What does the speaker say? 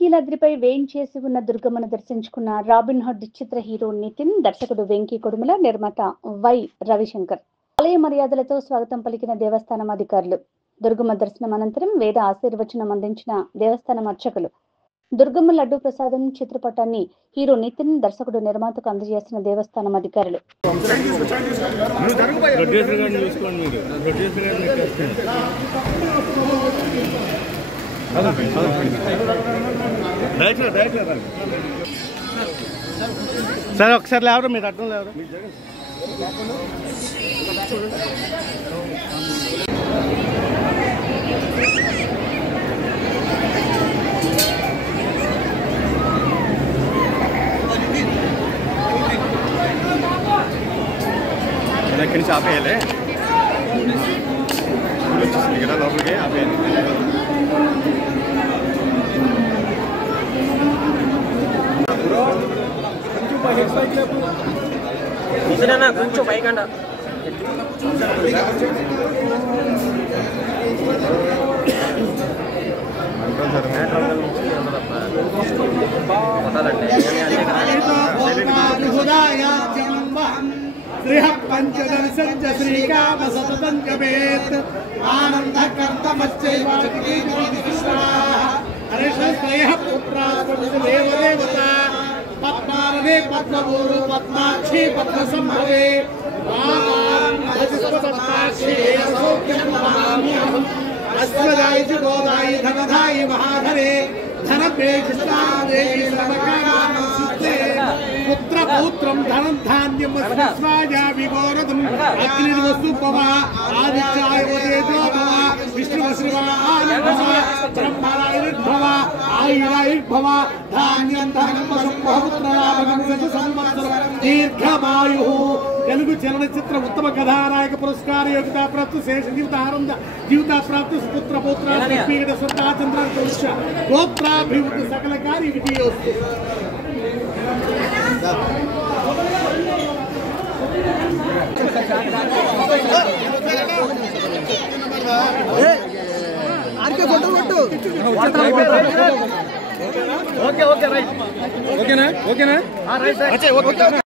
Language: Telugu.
ఇంద్రకీలాద్రిపై వేయించేసి ఉన్న దుర్గమ్మను దర్శించుకున్న రాబిన్ హుడ్ చిత్ర హీరో నితిన్, దర్శకుడు వెంకీ కొడుమల, నిర్మాత వై రవిశంకర్ ఆలయ మర్యాదలతో స్వాగతం పలికిన దేవస్థానం అధికారులు. దుర్గమ్మ దర్శనం అనంతరం వేద ఆశీర్వచనం అందించిన దేవస్థానం అర్చకులు. దుర్గమ్మ లడ్డూ ప్రసాదం చిత్రపటాన్ని హీరో నితిన్, దర్శకుడు నిర్మాతకు అందజేసిన దేవస్థానం అధికారులు. సార్ ఒకసారి లేవరు, మీరు అర్థం లేవరు. ఇక్కడి నుంచి ఆపేయాలి కదా, లోపలికి ఆపేయాలి. కొంచెం పైకండా పంచదర్శంచ శ్రీకామ సతతం జపేత్ ఆనంద కర్తమశ్చైవ పుత్రాదేవత పద్మాలనే పద్మభూరు పద్మాక్షి పద్మసంభవే అశ్వదాయి గోదాయి ధనదాయి మహాధరే ధనపేక్షిస్తాదేవి పుత్రపౌత్రం ధనం ధాన్యం విఘోరదం అగ్నిర్వస్తుభవ ఆదిత్యాయుర్భవ విష్ణువశ్రీవాభవ బ్రహ్మరాయుర్భవ ఆయురాయుర్భవ ధాన్యం ధనం పుత్రలాభం సంవత్సరం దీర్ఘమాయు. తెలుగు చలనచిత్ర ఉత్తమ కథానాయక పురస్కార యోగితా ప్రాప్తు శేష జీవితానంద జీవితా ప్రాప్తు పుత్ర పౌత్ర స్వర్ణాచంద్ర గోత్రాభివృద్ధి సకల కార్య విజయోస్తు. ఓకే ఓకే రైట్ ఓకేనా ఓకేనా రైట్